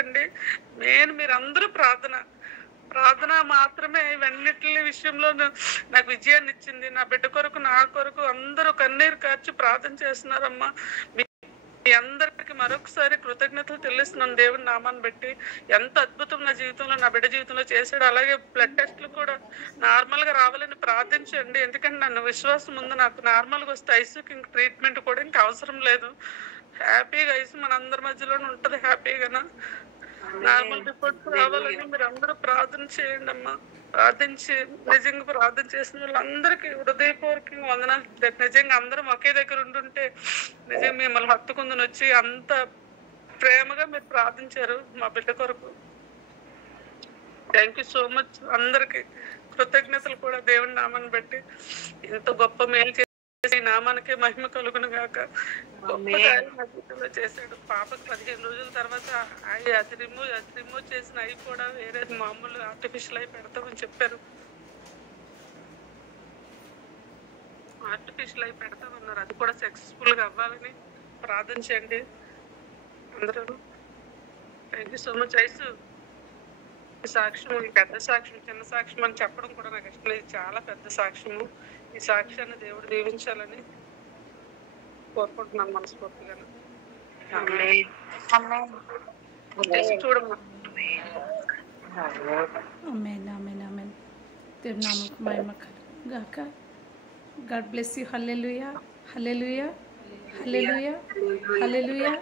వద్దండి. మెయిన్ మీరందరూ ప్రార్థన మాత్రమే ఇవన్నిటి విషయంలో నాకు విజయాన్ని ఇచ్చింది. నా బిడ్డ కొరకు, నా కొరకు అందరూ కన్నీరు కార్చి ప్రార్థన చేస్తున్నారమ్మా. మీ అందరికి మరొకసారి కృతజ్ఞతలు తెలుస్తున్నాను దేవుని నామాన్ని బట్టి. ఎంత అద్భుతం నా జీవితంలో, నా బిడ్డ జీవితంలో చేశాడు. అలాగే బ్లడ్ టెస్ట్లు కూడా నార్మల్ గా రావాలని ప్రార్థించండి. ఎందుకంటే నన్ను విశ్వాసం ఉంది, నాకు నార్మల్ గా వస్తే ఐసీకి ఇంక ట్రీట్మెంట్ కూడా ఇంకా అవసరం లేదు. హ్యాపీగా ఐసీ మన అందరి మధ్యలోనే ఉంటది. హ్యాపీగా నార్మల్ రిపోర్ట్స్ రావాలని మీరు అందరూ ప్రార్థన చేయండి అమ్మా. ప్రార్థించి నిజంగా ప్రార్థన చేసిన వాళ్ళందరికీ హృదయపూర్వకంగా వందనాలు. నిజంగా అందరం ఒకే దగ్గర ఉండుంటే నిజంగా మిమ్మల్ని హత్తుకుందని వచ్చి అంత ప్రేమగా మీరు ప్రార్థించారు మా బిడ్డ కొరకు. Thank you so much. అందరికి కృతజ్ఞతలు కూడా దేవుని నామాన్ని బట్టి. ఇంత గొప్ప మేలు చేసి నామానికి మహిమ కలుగును గాక. గొప్ప కార్యం చేశాడు. పాపకు 15 రోజుల తర్వాత అది రిమూవ్ చేసిన అవి కూడా వేరే మామూలు ఆర్టిఫిషియల్ అయి పెడతామని చెప్పారు. ఆర్టిఫిషియల్ అయి పెడతామన్నారు. అది కూడా సక్సెస్ఫుల్ గా అవ్వాలని ప్రార్థన చేయండి అందరూ. Thank you so much. Ice సాక్ష్యం, పెద్ద సాక్ష్యం, చిన్న సాక్ష్యం అని చెప్పడం కూడా నాకు ఇష్టం లేదు. చాలా పెద్ద సాక్ష్యము. ఈ సాక్ష్యాన్ని దేవుడు దీవించాలని కోరుకుంటున్నాను మనస్ఫూర్తిగా. చూడమ్మా. దేవుని నామమునకు మహిమ కలుగును గాక. God bless you. Hallelujah. Hallelujah. Hallelujah. Hallelujah.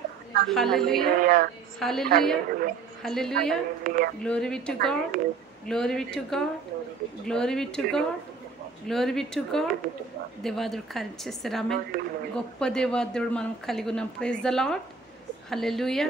Hallelujah. Hallelujah. Hallelujah. Glory be to God. Glory be to God. Glory be to God. Glory be to God. దేవాదుడు కార్యం చేస్తారు. ఆమె గొప్ప దేవాదుడు మనం కలిగి ఉన్నాం. Praise the lord. హల్లెలూయా.